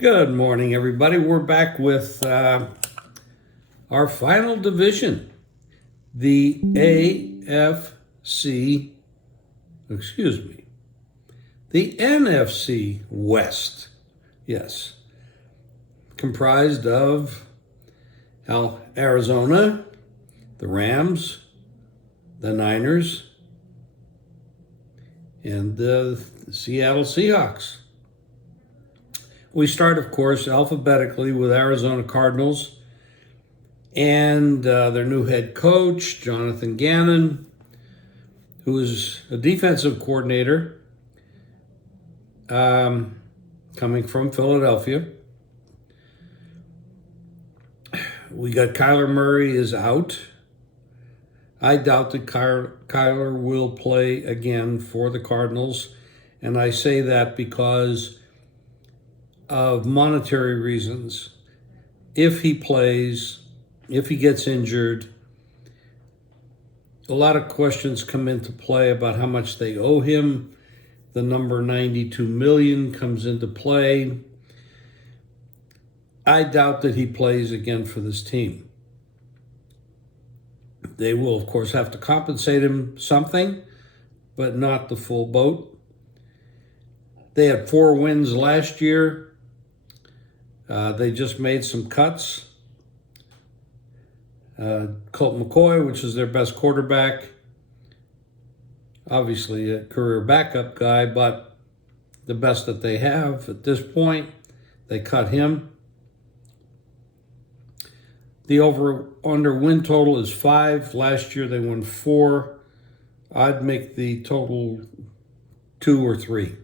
Good morning, everybody. We're back with our final division, the the NFC West. Yes, comprised of Arizona, the Rams, the Niners, and the Seattle Seahawks. We start, of course, alphabetically with Arizona Cardinals and their new head coach, Jonathan Gannon, who is a defensive coordinator coming from Philadelphia. We got Kyler Murray is out. I doubt that Kyler will play again for the Cardinals, and I say that because of monetary reasons. If he plays, if he gets injured, a lot of questions come into play about how much they owe him. The number 92 million comes into play. I doubt that he plays again for this team. They will, of course, have to compensate him something, but not the full boat. They had 4 wins last year. They just made some cuts. Colt McCoy, which is their best quarterback, obviously a career backup guy, but the best that they have at this point. They cut him. The over-under win total is 5. Last year they won 4. I'd make the total 2 or 3.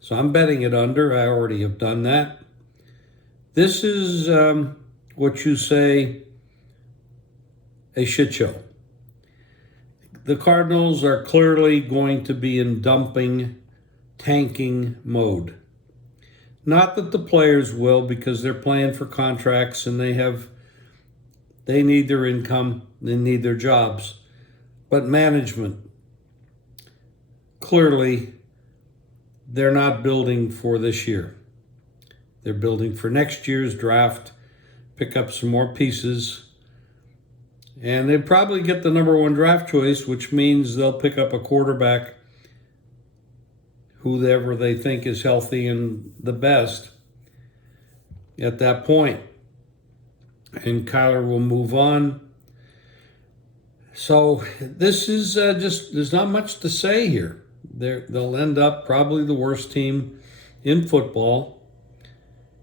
So I'm betting it under. I already have done that. This is what you say a shit show. The Cardinals are clearly going to be in tanking mode. Not that the players will, because they're playing for contracts and they need their income, they need their jobs. But management, clearly, they're not building for this year. They're building for next year's draft, pick up some more pieces, and they probably get the number 1 draft choice, which means they'll pick up a quarterback, whoever they think is healthy and the best at that point. And Kyler will move on. So this is there's not much to say here. They'll end up probably the worst team in football.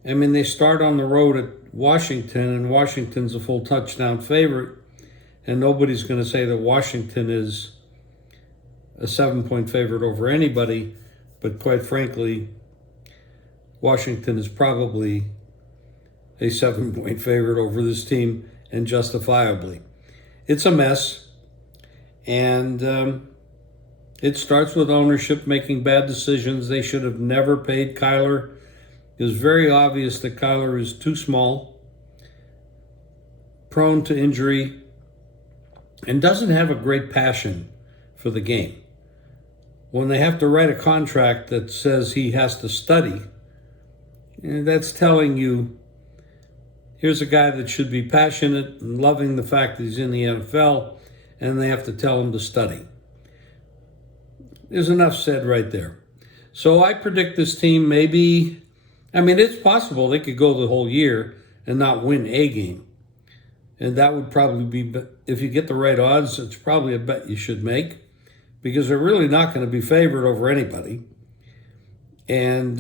I mean, they start on the road at Washington, and Washington's a full touchdown favorite, and nobody's going to say that Washington is a 7-point favorite over anybody, but quite frankly, Washington is probably a 7-point favorite over this team, and justifiably. It's a mess, and it starts with ownership making bad decisions. They should have never paid Kyler. It was very obvious that Kyler is too small, prone to injury, and doesn't have a great passion for the game. When they have to write a contract that says he has to study, that's telling you, here's a guy that should be passionate and loving the fact that he's in the NFL, and they have to tell him to study. There's enough said right there. So I predict this team it's possible they could go the whole year and not win a game. And that would probably be, if you get the right odds, it's probably a bet you should make, because they're really not going to be favored over anybody. And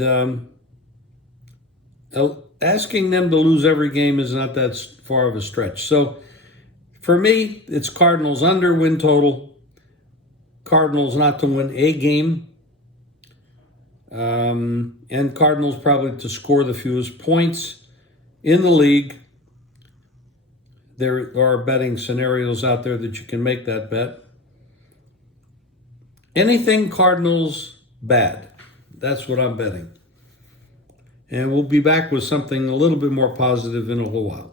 asking them to lose every game is not that far of a stretch. So for me, it's Cardinals under win total, Cardinals not to win a game, and Cardinals probably to score the fewest points in the league. There are betting scenarios out there that you can make that bet. Anything Cardinals bad, that's what I'm betting. And we'll be back with something a little bit more positive in a little while.